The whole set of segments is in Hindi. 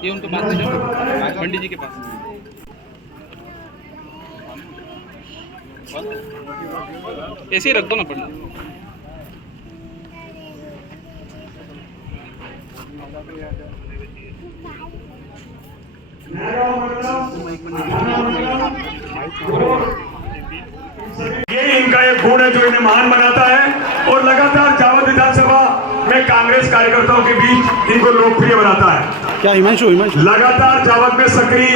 ये उनके पास है, पंडित जी के पास। ऐसे ही रख दो ना पंडित। ये इनका एक गुण है जो इन्हें महान बनाता है और लगातार जावद विधानसभा में कांग्रेस कार्यकर्ताओं के बीच इनको लोकप्रिय बनाता है। क्या हिमांशु लगातार जावद में सक्रिय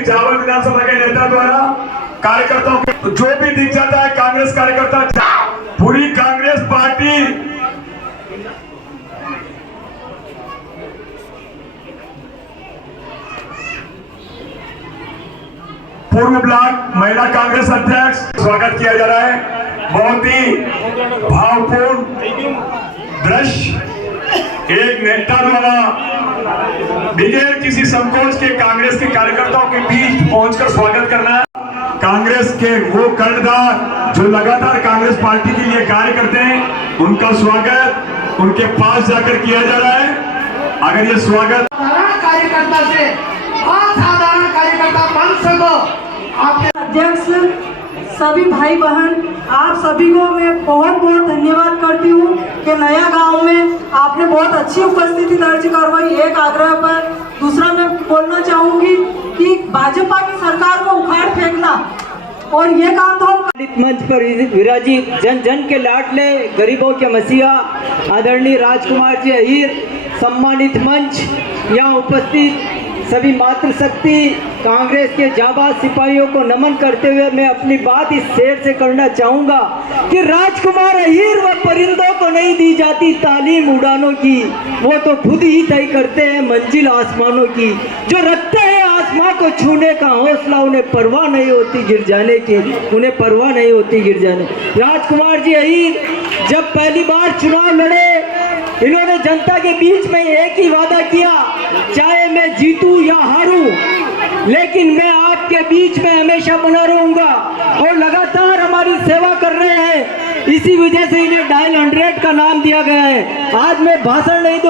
जावद विधानसभा के नेता द्वारा कार्यकर्ताओं के जो भी दिख जाता है कांग्रेस कार्यकर्ता, पूरी कांग्रेस पार्टी पूर्व ब्लॉक महिला कांग्रेस अध्यक्ष स्वागत किया जा रहा है। बहुत ही भावपूर्ण दृश्य, एक नेता द्वारा बगैर किसी संकोच के कांग्रेस के कार्यकर्ताओं के बीच पहुंचकर स्वागत करना है। कांग्रेस के वो कर्णधार जो लगातार कांग्रेस पार्टी के लिए कार्य करते हैं, उनका स्वागत उनके पास जाकर किया जा रहा है। अगर ये स्वागत कार्यकर्ता से असाधारण कार्यकर्ता बन सको, आपके अध्यक्ष, सभी भाई बहन, आप सभी को मैं बहुत बहुत धन्यवाद करती हूँ कि नया गांव में आपने बहुत अच्छी उपस्थिति दर्ज करवाई। एक आग्रह पर दूसरा मैं बोलना चाहूँगी कि भाजपा की सरकार को उखाड़ फेंकना और ये काम तो हम मंच पर विराजित जन जन के लाडले गरीबों के मसीहा आदरणीय राजकुमार जी अहीर, सम्मानित मंच, यहाँ उपस्थित सभी मातृशक्ति कांग्रेस के जाबाज सिपाहियों को नमन करते हुए मैं अपनी बात इस शेर से करना चाहूँगा कि राजकुमार अहीर व परिंदों को नहीं दी जाती तालीम उड़ानों की, वो तो खुद ही तय करते हैं मंजिल आसमानों की। जो रखते हैं आसमां को छूने का हौसला, उन्हें परवाह नहीं होती गिर जाने की, उन्हें परवाह नहीं होती गिर जाने। राजकुमार जी अहीर जब पहली बार चुनाव लड़े, इन्होंने जनता के बीच में एक ही वादा किया, चाहे मैं जीतूं या हारूं, लेकिन मैं आपके बीच में हमेशा बना रहूंगा। और लगातार हमारी सेवा कर रहे हैं, इसी वजह से इन्हें डायल 100 का नाम दिया गया है। आज मैं भाषण नहीं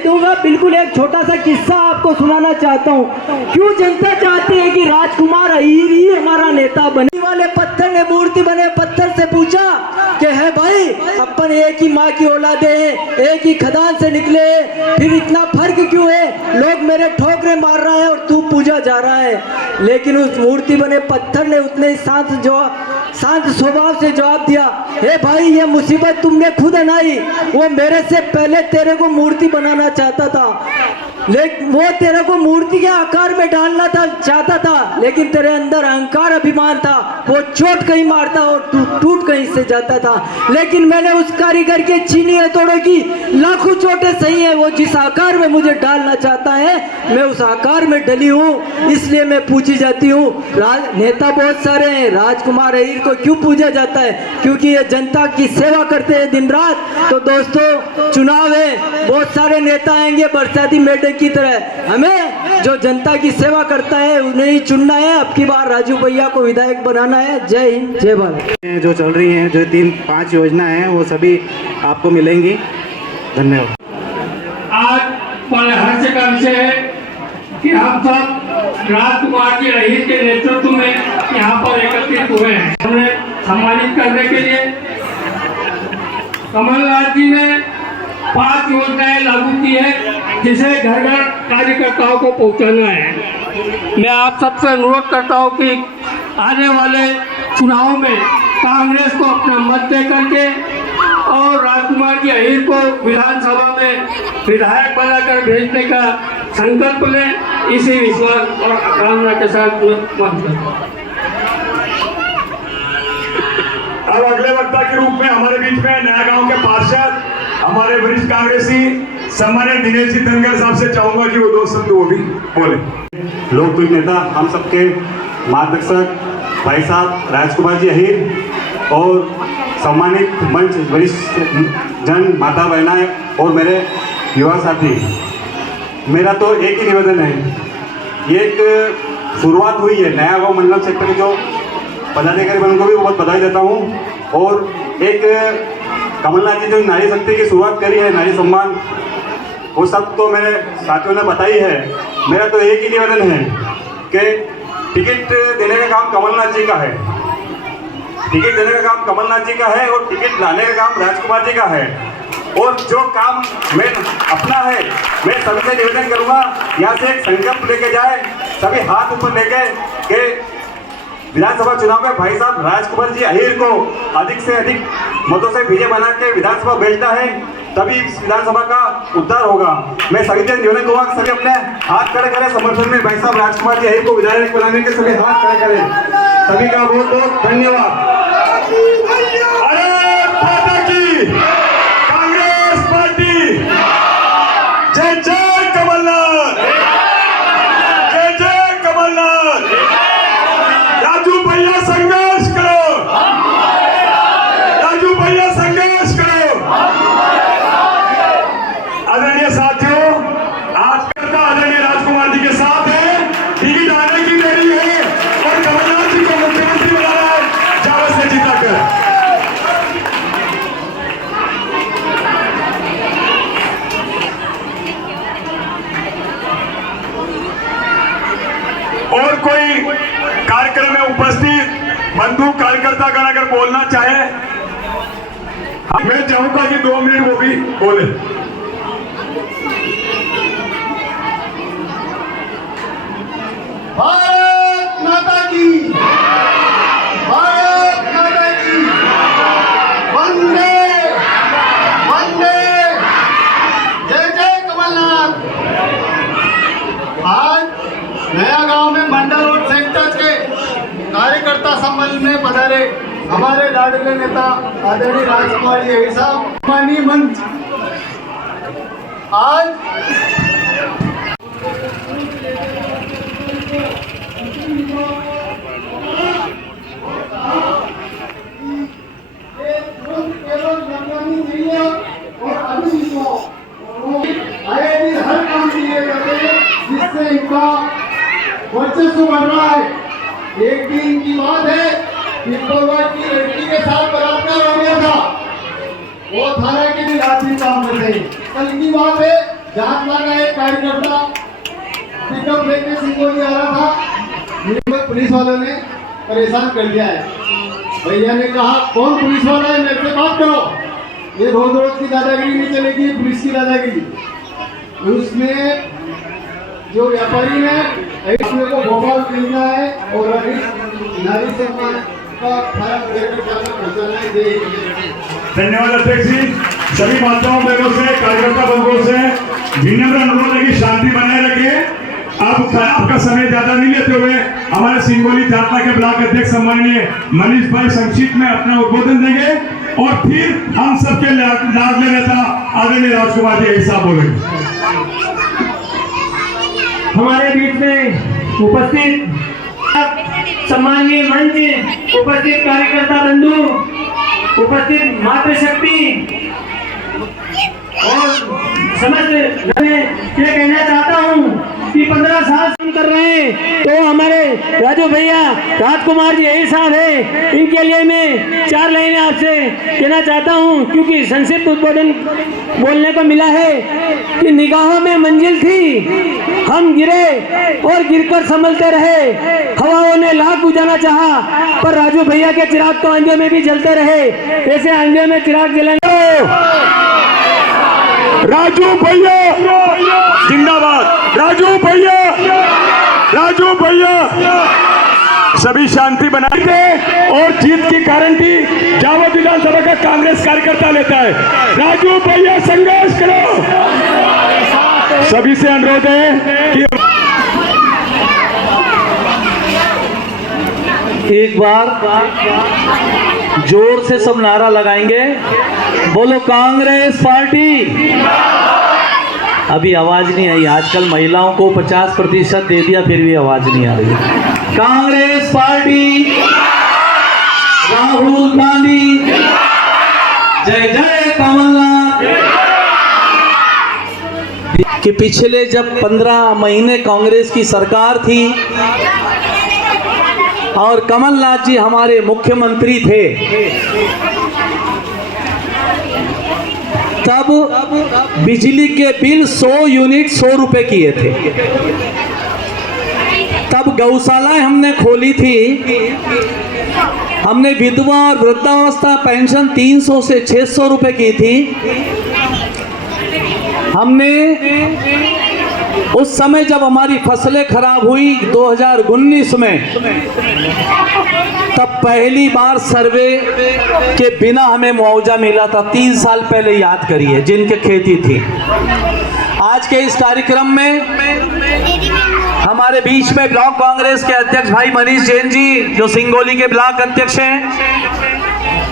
दूंगा, बिल्कुल एक छोटा सा किस्सा आपको सुनाना चाहता हूँ। क्यों जनता चाहती है कि राजकुमार अहीर ही हमारा नेता बने। वाले पत्थर ने मूर्ति बने पत्थर से पूछा कि है भाई, अपन एक ही माँ की औलादे हैं, एक ही खदान से निकले, फिर इतना फर्क क्यों है? लोग मेरे ठोकरे मार रहा है और तू पूजा जा रहा है। लेकिन उस मूर्ति बने पत्थर ने उतने ही शांत स्वभाव से जवाब दिया, हे भाई, ये मुसीबत तुमने खुद बनाई, वो मेरे से पहले तेरे को मूर्ति बनाना चाहता था, लेकिन वो तेरे को मूर्ति के आकार में डालना चाहता था, लेकिन तेरे अंदर अहंकार अभिमान था, वो चोट कहीं मारता और तू टूट कहीं से जाता था। लेकिन मैंने उस कारीगर के छीनी हथौड़ों की लाखों चोटें सही है, वो जिस आकार में मुझे डालना चाहता है मैं उस आकार में डली हूँ, इसलिए मैं पूजी जाती हूँ। नेता बहुत सारे हैं, राजकुमार अहीर को क्यों पूजा जाता है? क्योंकि ये जनता की सेवा करते हैं दिन रात। तो दोस्तों, चुनाव है, बहुत सारे नेता आएंगे बरसाती मेढक की तरह, हमें जो जनता की सेवा करता है उन्हें ही चुनना है। अब की बार राजू भैया को विधायक बनाना है। जय हिंद, जय भारत। जो चल रही हैं, जो 3-5 योजना हैं, वो सभी आपको मिलेंगी। धन्यवाद। आज बड़े हर्ष का विषय है कि हम सब राजकुमार जी अहीर के नेतृत्व में यहाँ पर एकत्रित हुए हैं। हमने सम्मानित करने के लिए कमलनाथ जी ने 5 योजनाएं लागू की है, जिसे घर घर कार्यकर्ताओं को पहुंचाना है। मैं आप सबसे अनुरोध करता हूं कि आने वाले चुनाव में कांग्रेस को अपना मत दे करके और राजकुमार जी अहीर को विधानसभा में विधायक बनाकर भेजने का संकल्प लें। इसी विश्वास और कामना के साथ अब अगले वक्ता के रूप में हमारे बीच में नया गांव के पार्षद, हमारे वरिष्ठ कांग्रेसी सम्मानित दिनेश जी धनगर साहब से चाहूंगा कि वो 2 शब्द वो भी बोले। लोकप्रिय नेता, हम सबके मार्गदर्शक भाई साहब राजकुमार जी अहीर और सम्मानित मंच वरिष्ठ जन, माता बहनाएं और मेरे युवा साथी, मेरा तो एक ही निवेदन है। ये एक शुरुआत हुई है नया गांव मंडल सेक्टर के जो पदाधिकारी बन को भी बहुत बधाई देता हूँ। और एक कमलनाथ जी जो नारी शक्ति की शुरुआत करी है, नारी सम्मान, वो सब तो मेरे साथियों ने बताई है। मेरा तो एक ही निवेदन है कि टिकट देने का काम कमलनाथ जी का है, टिकट देने का काम कमलनाथ जी का है और टिकट लाने का काम राजकुमार जी का है। और जो काम मैं अपना है, मैं सभी से निवेदन करूंगा, यहाँ से एक संकल्प लेके जाए, सभी हाथ ऊपर लेके कि विधानसभा चुनाव में भाई साहब राजकुमार जी अहीर को अधिक से अधिक मतों से विजय बना के विधानसभा भेजता है, तभी इस विधानसभा का उद्धार होगा। मैं सभी से निवेदन करूंगा कि सभी अपने हाथ खड़े करें समर्थन में भाई साहब राजकुमार जी अहीर को विधायक बनाने के सभी हाथ खड़े करें। सभी का बहुत बहुत धन्यवाद। अरे माता की कांग्रेस पार्टी, जय जय कमलनाथ, जय जय कमलनाथ। राजू भैया संघर्ष करो, राजू भैया संघर्ष करो। आदरणीय साथियों, आज का आदरणीय राजकुमार जी के साथ है, टिकट आने की देरी है और कमलनाथ जी को मुख्यमंत्री बनाना है जावस से जीता कर। और कोई कार्यक्रम में उपस्थित बंधु कार्यकर्ता गण अगर बोलना चाहे, मैं चाहूंगा कि 2 मिनट वो भी बोले। भारत माता की, भारत माता की, वंदे वंदे, जय जय कमलनाथ। आज नया गांव में मंडल रोड सेक्टर के कार्यकर्ता सम्मेलन में पधारे हमारे लाडले नेता आदरणीय राजकुमार जी अहीर साहब, माननीय मंच। आज हर काम किए जाते हैं जिससे इनका वर्चस्व बढ़ रहा है। एक दिन इनकी बात है, पिंपलवाड़ की लड़की के साथ बलात्कार हो गया था, वो थाना के भी लाठी काम में थे। कल की बात है, जांच लाना एक कार्यकर्ता पिकअप लेके सिंगोली आ रहा था, पुलिस वालों ने परेशान कर दिया है। भैया ने कहा कौन पुलिस वाला है, मेरे से बात करो। ये रोज रोज की दादागिरी नहीं चलेगी, पुलिस की दादागिरी। उसमें जो व्यापारी है इसमें को भोपाल खरीदना है और नारी सम्मान का धन्यवाद अध्यक्ष जी। सभी माताओं बहनों से, कार्यकर्ता वर्गों से विनम्र अनुरोध है कि शांति बनाए रखिए। आपका समय ज्यादा नहीं लेते हुए हमारे सिंगोली जातना के ब्लॉक अध्यक्ष सम्माननीय मनीष भाई संक्षिप्त में अपना उद्बोधन देंगे और फिर हम सबके लाडले नेता आदरणीय राजकुमार जी अहीर साहब बोलेंगे। हमारे बीच में उपस्थित सम्माननीय मंच, उपस्थित कार्यकर्ता बंधु, उपस्थित मातृशक्ति और समस्त, मैं ये कहना चाहता हूँ कि 15 साल काम कर रहे हैं तो हमारे राजू भैया राजकुमार जी अहीर साहब है, इनके लिए मैं 4 लाइनें आपसे कहना चाहता हूं, क्योंकि संक्षिप्त उद्बोधन बोलने को मिला है कि निगाहों में मंजिल थी, हम गिरे और गिरकर संभलते रहे, हवाओं ने लाख बुझाना चाहा पर राजू भैया के चिराग तो अंधे में भी जलते रहे, ऐसे अंधे में चिराग जलाएंगे। राजू भैया जिंदाबाद, राजू भैया, राजू भैया। सभी शांति बनाए और जीत की गारंटी जावद विधानसभा का कांग्रेस कार्यकर्ता लेता है। राजू भैया संघर्ष करो। सभी से अनुरोध है कि एक बार जोर से सब नारा लगाएंगे, बोलो कांग्रेस पार्टी, अभी आवाज़ नहीं आई। आजकल महिलाओं को 50% दे दिया फिर भी आवाज़ नहीं आ रही। कांग्रेस पार्टी, राहुल गांधी, जय जय कमलनाथ। कि पिछले जब 15 महीने कांग्रेस की सरकार थी और कमलनाथ जी हमारे मुख्यमंत्री थे, तब बिजली के बिल 100 यूनिट 100 रुपए किए थे। तब गौशालाएं हमने खोली थी। हमने विधवा और वृद्धावस्था पेंशन 300 से 600 रुपए की थी। हमने उस समय जब हमारी फसलें खराब हुई 2019 में, तब पहली बार सर्वे के बिना हमें मुआवजा मिला था। 3 साल पहले याद करिए, जिनके खेती थी। आज के इस कार्यक्रम में हमारे बीच में ब्लॉक कांग्रेस के अध्यक्ष भाई मनीष जैन जी, जो सिंगोली के ब्लॉक अध्यक्ष हैं,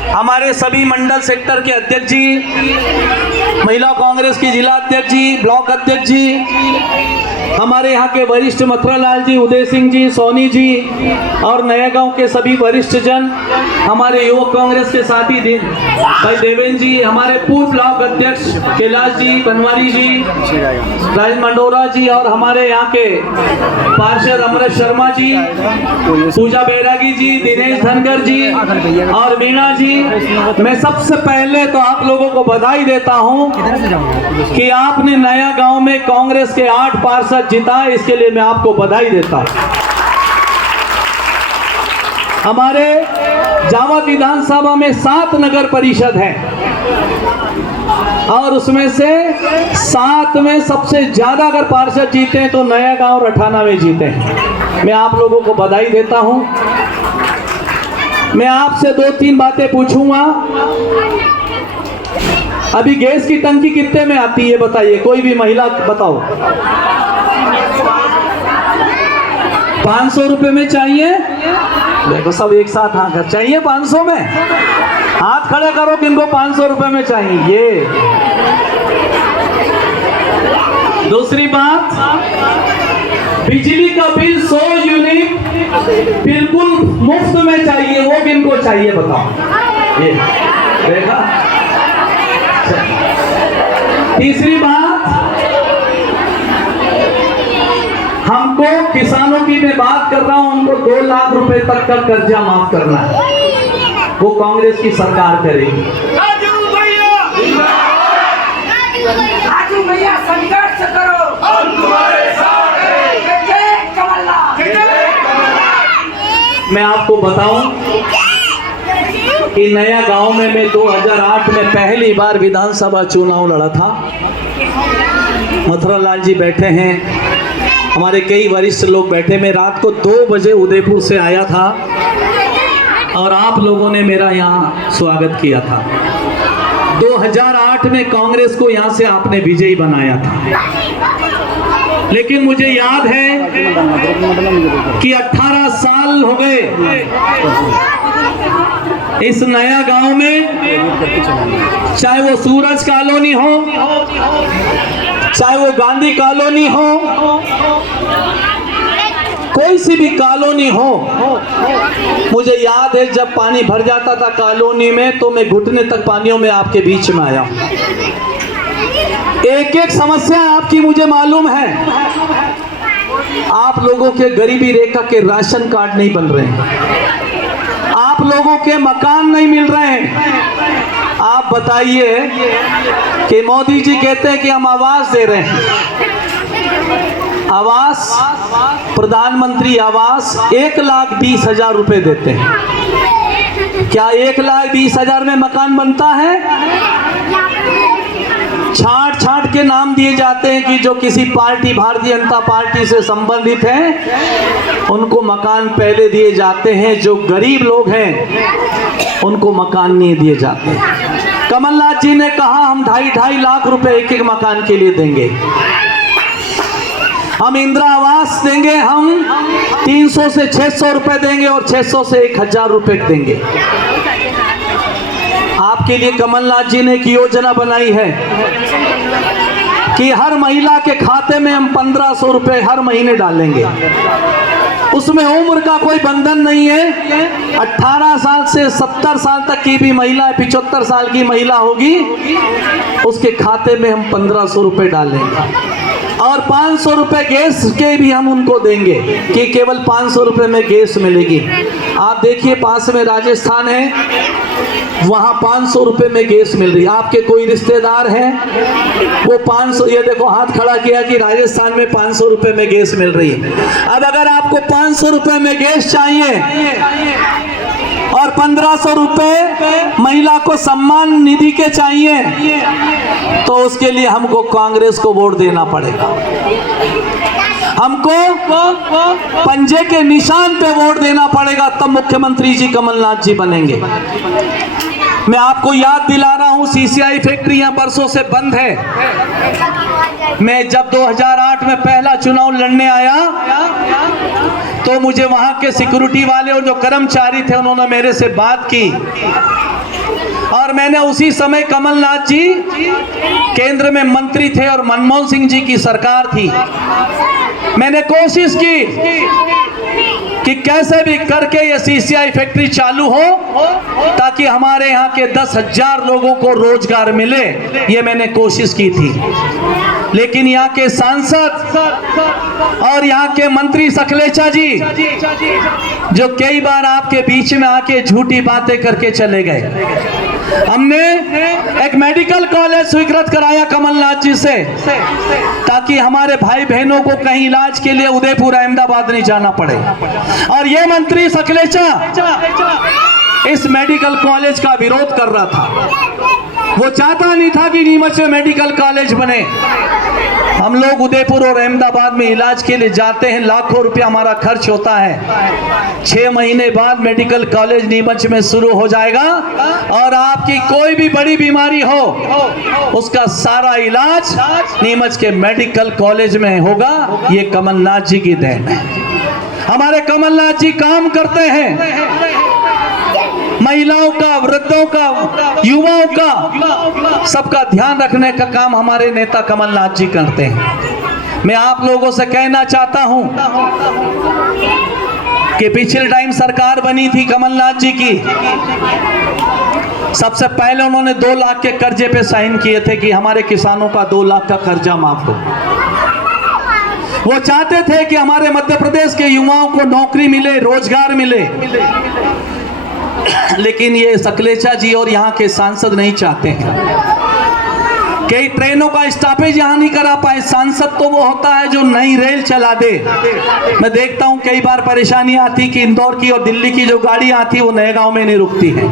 हमारे सभी मंडल सेक्टर के अध्यक्ष जी, महिला कांग्रेस की जिला अध्यक्ष जी, ब्लॉक अध्यक्ष जी, हमारे यहाँ के वरिष्ठ मथुरालाल जी, उदय सिंह जी, सोनी जी और नया गांव के सभी वरिष्ठ जन, हमारे युवक कांग्रेस के साथी भाई देवेंद्र जी, हमारे पूर्व ब्लॉक अध्यक्ष कैलाश जी, बनवारी जी, राज मंडोरा जी और हमारे यहाँ के पार्षद अमृत शर्मा जी, पूजा बैरागी जी, दिनेश धनगर जी और मीणा जी। मैं सबसे पहले तो आप लोगों को बधाई देता हूँ कि आपने नया गांव में कांग्रेस के 8 पार्षद जिताए, इसके लिए मैं आपको बधाई देता हूँ। हमारे जावद विधानसभा में 7 नगर परिषद हैं और उसमें से 7 में सबसे ज्यादा अगर पार्षद जीते हैं तो नया गांव और अठाना में जीते हैं। मैं आप लोगों को बधाई देता हूं। मैं आपसे 2-3 बातें पूछूंगा। अभी गैस की टंकी कितने में आती है बताइए, कोई भी महिला बताओ। 500 रुपए में चाहिए? देखो सब एक साथ हाँ कर चाहिए। 500 में हाथ खड़े करो किनको 500 रुपए में चाहिए। ये दूसरी बात, बिजली का बिल 100 यूनिट बिल्कुल मुफ्त में चाहिए, वो किनको चाहिए बताओ। ये देखा। तीसरी बात, हमको किसानों की मैं बात कर रहा हूं, उनको 2 लाख रुपए तक का कर्जा माफ करना है, वो कांग्रेस की सरकार करेगी। राजू भैया संघर्ष करो, हम तुम्हारे साथ हैं। जय जय कमलनाथ, जय जय कमलनाथ। मैं आपको बताऊं कि नया गांव में मैं 2008 में पहली बार विधानसभा चुनाव लड़ा था। मथुरालाल जी बैठे हैं, हमारे कई वरिष्ठ लोग बैठे। मैं रात को 2 बजे उदयपुर से आया था और आप लोगों ने मेरा यहाँ स्वागत किया था। 2008 में कांग्रेस को यहाँ से आपने विजयी बनाया था, लेकिन मुझे याद है कि 18 साल हो गए इस नया गांव में, चाहे वो सूरज कॉलोनी हो, चाहे वो गांधी कॉलोनी हो, कोई सी भी कॉलोनी हो, मुझे याद है जब पानी भर जाता था कॉलोनी में तो मैं घुटने तक पानियों में आपके बीच में आया। एक एक समस्या आपकी मुझे मालूम है। आप लोगों के गरीबी रेखा के राशन कार्ड नहीं बन रहे हैं, आप लोगों के मकान नहीं मिल रहे हैं। आप बताइए कि मोदी जी कहते हैं कि हम आवास दे रहे हैं, आवास, प्रधानमंत्री आवास 1,20,000 रुपए देते हैं। क्या 1,20,000 में मकान बनता है? छांट छांट के नाम दिए जाते हैं कि जो किसी पार्टी, भारतीय जनता पार्टी से संबंधित हैं, उनको मकान पहले दिए जाते हैं। जो गरीब लोग हैं उनको मकान नहीं दिए जाते। कमलनाथ जी ने कहा हम 2.5 लाख रुपए एक मकान के लिए देंगे, हम इंदिरा आवास देंगे, हम 300 से 600 रुपए देंगे और 600 से 1,000 रुपए देंगे। आपके लिए कमलनाथ जी ने एक योजना बनाई है कि हर महिला के खाते में हम 1500 रुपए हर महीने डालेंगे। उसमें उम्र का कोई बंधन नहीं है। 18 साल से 70 साल तक की भी महिला, 75 साल की महिला होगी, उसके खाते में हम 1500 रुपए डालेंगे। और 500 रुपए गैस के भी हम उनको देंगे कि केवल 500 रुपए में गैस मिलेगी। आप देखिए पास में राजस्थान है, वहाँ 500 रुपए में गैस मिल रही है। आपके कोई रिश्तेदार हैं वो 500, ये देखो हाथ खड़ा किया कि राजस्थान में 500 रुपए में गैस मिल रही है। अब अगर आपको 500 रुपए में गैस चाहिए और 1500 रुपए महिला को सम्मान निधि के चाहिए, तो उसके लिए हमको कांग्रेस को वोट देना पड़ेगा। हमको पंजे के निशान पे वोट देना पड़ेगा, तब मुख्यमंत्री जी कमलनाथ जी बनेंगे। मैं आपको याद दिला रहा हूं, सीसीआई फैक्ट्री यहां बरसों से बंद है। मैं जब 2008 में पहला चुनाव लड़ने आया तो मुझे वहां के सिक्योरिटी वाले और जो कर्मचारी थे उन्होंने मेरे से बात की, और मैंने उसी समय कमलनाथ जी केंद्र में मंत्री थे और मनमोहन सिंह जी की सरकार थी। मैंने कोशिश की कि कैसे भी करके ये सीसीआई फैक्ट्री चालू हो ताकि हमारे यहाँ के 10,000 लोगों को रोजगार मिले। ये मैंने कोशिश की थी, लेकिन यहाँ के सांसद और यहाँ के मंत्री सकलेचा जी जो कई बार आपके बीच में आके झूठी बातें करके चले गए। हमने एक मेडिकल कॉलेज स्वीकृत कराया कमलनाथ जी से, ताकि हमारे भाई बहनों को कहीं इलाज के लिए उदयपुर अहमदाबाद नहीं जाना पड़े। और ये मंत्री सकलेचा इस मेडिकल कॉलेज का विरोध कर रहा था। वो चाहता नहीं था कि नीमच में मेडिकल कॉलेज बने। हम लोग उदयपुर और अहमदाबाद में इलाज के लिए जाते हैं, लाखों रुपया हमारा खर्च होता है। 6 महीने बाद मेडिकल कॉलेज नीमच में शुरू हो जाएगा और आपकी कोई भी बड़ी बीमारी हो उसका सारा इलाज नीमच के मेडिकल कॉलेज में होगा। ये कमलनाथ जी की देन है। हमारे कमलनाथ जी काम करते हैं, महिलाओं का, वृद्धों का, युवाओं का, सबका ध्यान रखने का काम हमारे नेता कमलनाथ जी करते हैं। मैं आप लोगों से कहना चाहता हूं कि पिछले टाइम सरकार बनी थी कमलनाथ जी की, सबसे पहले उन्होंने 2 लाख के कर्जे पे साइन किए थे कि हमारे किसानों का 2 लाख का कर्जा माफ हो। वो चाहते थे कि हमारे मध्य प्रदेश के युवाओं को नौकरी मिले, रोजगार मिले, लेकिन ये सकलेचा जी और यहाँ के सांसद नहीं चाहते हैं। कई ट्रेनों का स्टॉपेज यहाँ नहीं करा पाए। सांसद तो वो होता है जो नई रेल चला दे। मैं देखता हूँ कई बार परेशानी आती कि इंदौर की और दिल्ली की जो गाड़ी आती है वो नए गांव में नहीं रुकती है।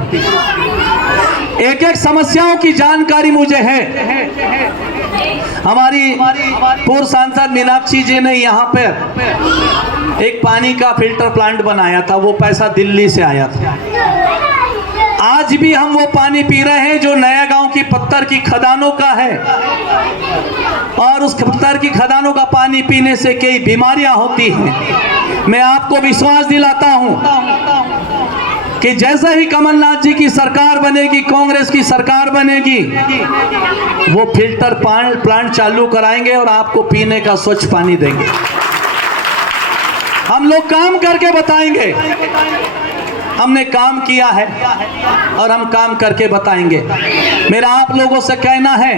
एक एक समस्याओं की जानकारी मुझे है। हमारी पूर्व सांसद मीनाक्षी जी ने यहाँ पर एक पानी का फिल्टर प्लांट बनाया था, वो पैसा दिल्ली से आया था। आज भी हम वो पानी पी रहे हैं जो नया गांव की पत्थर की खदानों का है, और उस पत्थर की खदानों का पानी पीने से कई बीमारियां होती हैं। मैं आपको विश्वास दिलाता हूं कि जैसे ही कमलनाथ जी की सरकार बनेगी, कांग्रेस की सरकार बनेगी, वो फिल्टर प्लांट चालू कराएंगे और आपको पीने का स्वच्छ पानी देंगे। हम लोग काम करके बताएंगे। हमने काम किया है और हम काम करके बताएंगे। मेरा आप लोगों से कहना है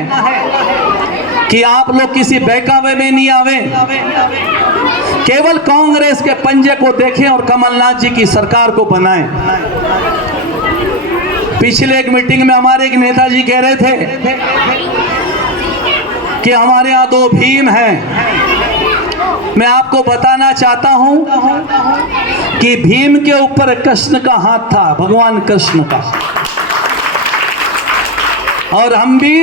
कि आप लोग किसी बहकावे में नहीं आवे, केवल कांग्रेस के पंजे को देखें और कमलनाथ जी की सरकार को बनाएं। पिछले एक मीटिंग में हमारे एक नेताजी कह रहे थे कि हमारे यहाँ 2 भीम हैं। मैं आपको बताना चाहता हूं कि भीम के ऊपर कृष्ण का हाथ था, भगवान कृष्ण का, और हम भी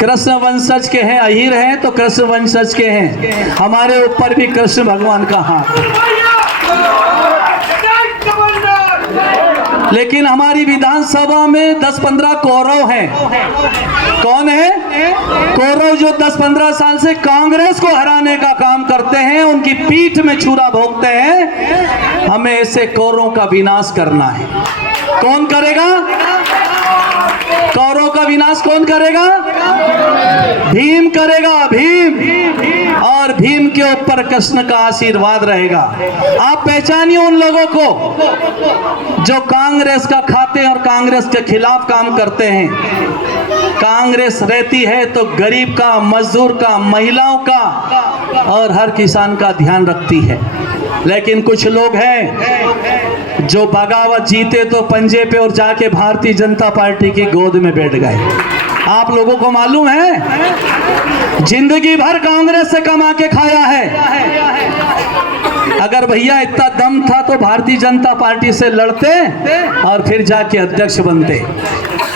कृष्ण वंशज के हैं, अहीर हैं तो कृष्ण वंशज के हैं। हमारे ऊपर भी कृष्ण भगवान का हाथ है। लेकिन हमारी विधानसभा में 10-15 कौरव हैं। कौन है? कौरव जो 10-15 साल से कांग्रेस को हराने का काम करते हैं, उनकी पीठ में छुरा भोंकते हैं। हमें ऐसे कौरवों का विनाश करना है। कौन करेगा? कौरव का विनाश कौन करेगा? भीम करेगा, भीम। और भीम के ऊपर कृष्ण का आशीर्वाद रहेगा। आप पहचानिए उन लोगों को जो कांग्रेस का खाते हैं और कांग्रेस के खिलाफ काम करते हैं। कांग्रेस रहती है तो गरीब का, मजदूर का, महिलाओं का और हर किसान का ध्यान रखती है। लेकिन कुछ लोग हैं जो बगावत जीते तो पंजे पे और जाके भारतीय जनता पार्टी की गोद में बैठ गए। आप लोगों को मालूम है, जिंदगी भर कांग्रेस से कमा के खाया है। अगर भैया इतना दम था तो भारतीय जनता पार्टी से लड़ते और फिर जाके अध्यक्ष बनते।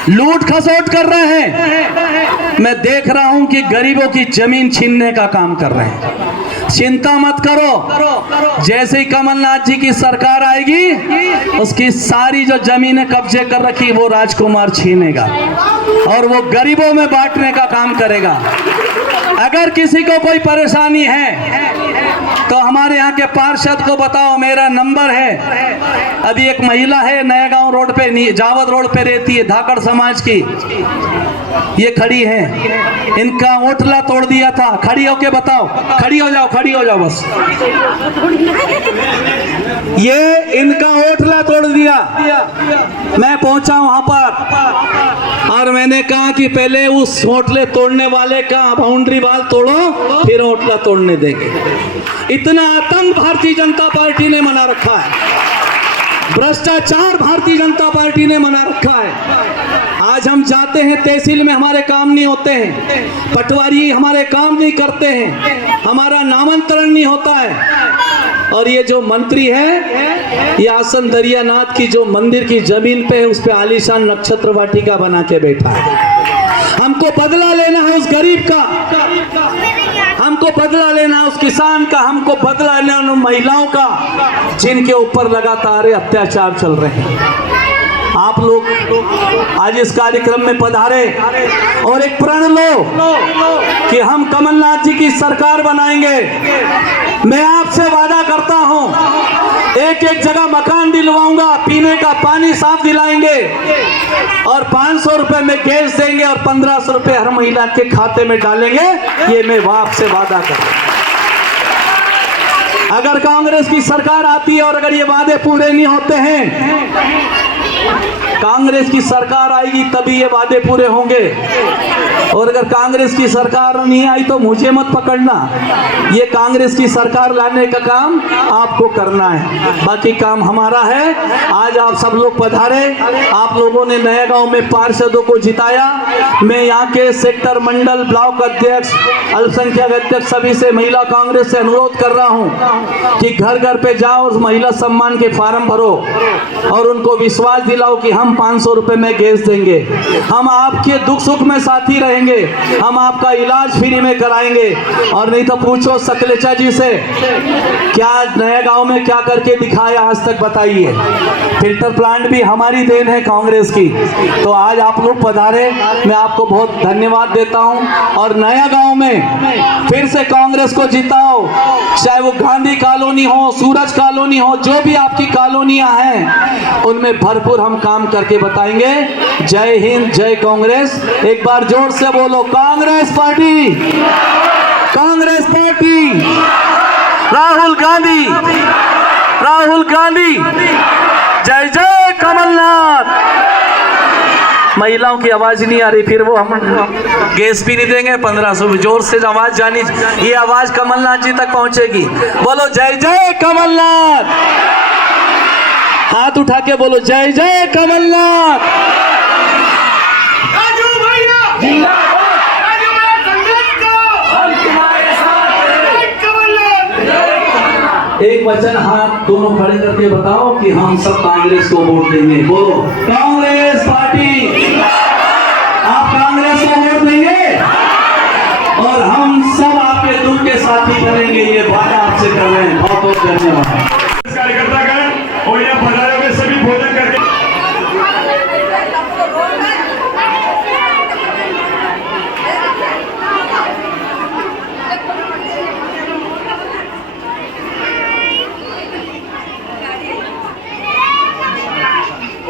लूट खसोट कर रहे हैं। मैं देख रहा हूं कि गरीबों की जमीन छीनने का काम कर रहे हैं। चिंता मत करो, जैसे ही कमलनाथ जी की सरकार आएगी उसकी सारी जो जमीनें कब्जे कर रखी वो राजकुमार छीनेगा और वो गरीबों में बांटने का काम करेगा। अगर किसी को कोई परेशानी है तो हमारे यहाँ के पार्षद को बताओ, मेरा नंबर है। अभी एक महिला है नया गांव रोड पे, जावद रोड पे रहती है, धाकड़ समाज की, ये खड़ी है। इनका ओटला तोड़ दिया था। खड़ी होके बताओ, खड़ी हो जाओ, खड़ी हो जाओ बस। ये इनका ओटला तोड़ दिया। मैं पहुंचा वहां पर और मैंने कहा कि पहले उस ओटले तोड़ने वाले का बाउंड्री वाल तोड़ो, फिर ओटला तोड़ने देंगे। इतना आतंक भारतीय जनता पार्टी ने मना रखा है। भ्रष्टाचार भारतीय जनता पार्टी ने मना रखा है। आज हम जाते हैं तहसील में, हमारे काम नहीं होते हैं। पटवारी हमारे काम नहीं करते हैं, हमारा नामांतरण नहीं होता है। और ये जो मंत्री है, ये आसन दरियानाथ की जो मंदिर की जमीन पे है, उस पे आलीशान नक्षत्र वाटिका बना के बैठा है। हमको बदला लेना है उस गरीब का, हमको बदला लेना है उस किसान का, हमको बदला लेना है उन महिलाओं का जिनके ऊपर लगातार अत्याचार चल रहे हैं। आप लोग आज इस कार्यक्रम में पधारे और एक प्रण लो कि हम कमलनाथ जी की सरकार बनाएंगे। मैं आपसे वादा करता हूं, एक एक जगह मकान दिलवाऊंगा, पीने का पानी साफ दिलाएंगे और 500 रुपए में गैस देंगे और 1500 रुपए हर महिला के खाते में डालेंगे। ये मैं आपसे वादा करता हूं। अगर कांग्रेस की सरकार आती है और अगर ये वादे पूरे नहीं होते हैं, कांग्रेस की सरकार आएगी तभी ये वादे पूरे होंगे। और अगर कांग्रेस की सरकार नहीं आई तो मुझे मत पकड़ना, ये कांग्रेस की सरकार लाने का काम आपको करना है, बाकी काम हमारा है। आज आप सब लोग पधारे, आप लोगों ने नया गांव में पार्षदों को जिताया। मैं यहाँ के सेक्टर, मंडल, ब्लॉक अध्यक्ष, अल्पसंख्यक अध्यक्ष सभी से, महिला कांग्रेस से अनुरोध कर रहा हूँ कि घर घर पे जाओ, उस महिला सम्मान के फॉर्म भरो और उनको विश्वास दिलाओ कि हम 500 रुपए में गैस देंगे, हम आपके दुख सुख में साथी रहेंगे, हम आपका इलाज फ्री में कराएंगे। और नहीं तो पूछो सकलेचा जी से, क्या नया गांव में क्या करके दिखाया आज तक, बताइए। फिल्टर प्लांट भी हमारी देन है कांग्रेस की। तो आज आप लोग पधारे, मैं आपको बहुत धन्यवाद देता हूं। और नया गांव में फिर से कांग्रेस को जिताओ, चाहे वो गांधी कॉलोनी हो, सूरज कॉलोनी हो, जो भी आपकी कॉलोनियां हैं उनमें भरपूर हम काम करके बताएंगे। जय हिंद, जय कांग्रेस। एक बार जोर से बोलो, कांग्रेस पार्टी, कांग्रेस पार्टी, राहुल गांधी, राहुल गांधी, जय जय कमलनाथ। महिलाओं की आवाज नहीं आ रही, फिर वो हम गैस भी नहीं देंगे 1500। जोर से आवाज जानी, ये आवाज कमलनाथ जी तक पहुंचेगी। बोलो जय जय कमलनाथ, हाथ उठा के बोलो जय जय कमलनाथ। राजू भैया जिंदाबाद, राजू भैया संघर्ष को हम तुम्हारे साथ हैं, कमलनाथ। एक वचन हाथ दोनों खड़े करके बताओ कि हम सब कांग्रेस को वोट देंगे। बोलो कांग्रेस पार्टी, आप कांग्रेस को वोट देंगे और हम सब आपके दुख के साथी करेंगे, ये वादा आपसे कर रहे हैं। बहुत बहुत धन्यवाद। कार्यकर्ता गण और यहाँ पधारे हुए सभी भोजन करके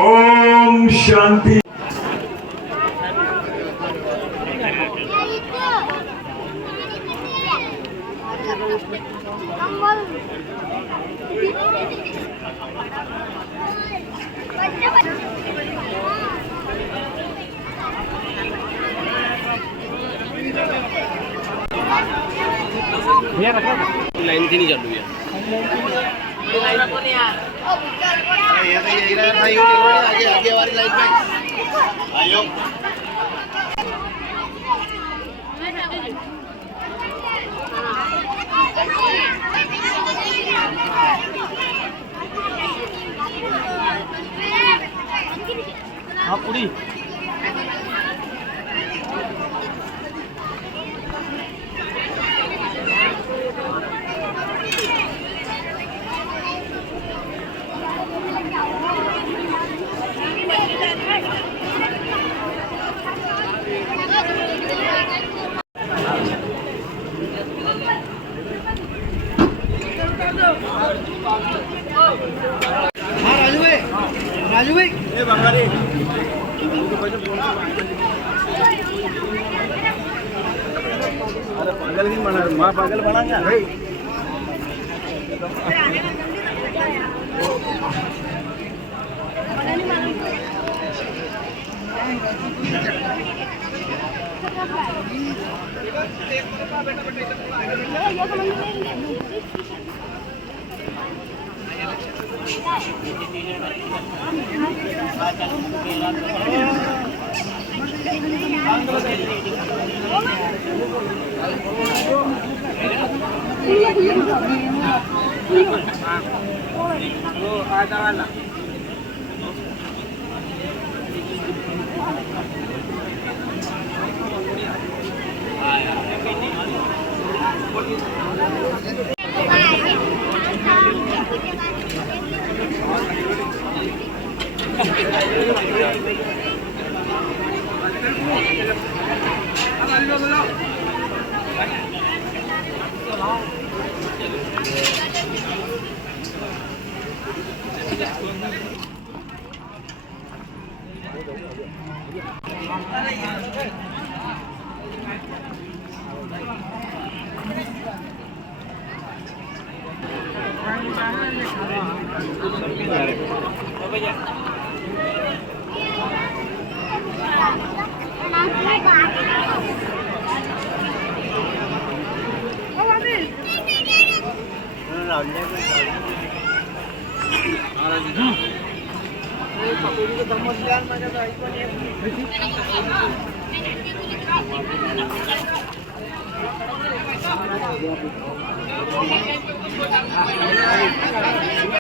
ओम शांति। लाइन थी नहीं चालू है हाँ पूरी राजू भाई पागल नहीं बना माँ पागल बना क्या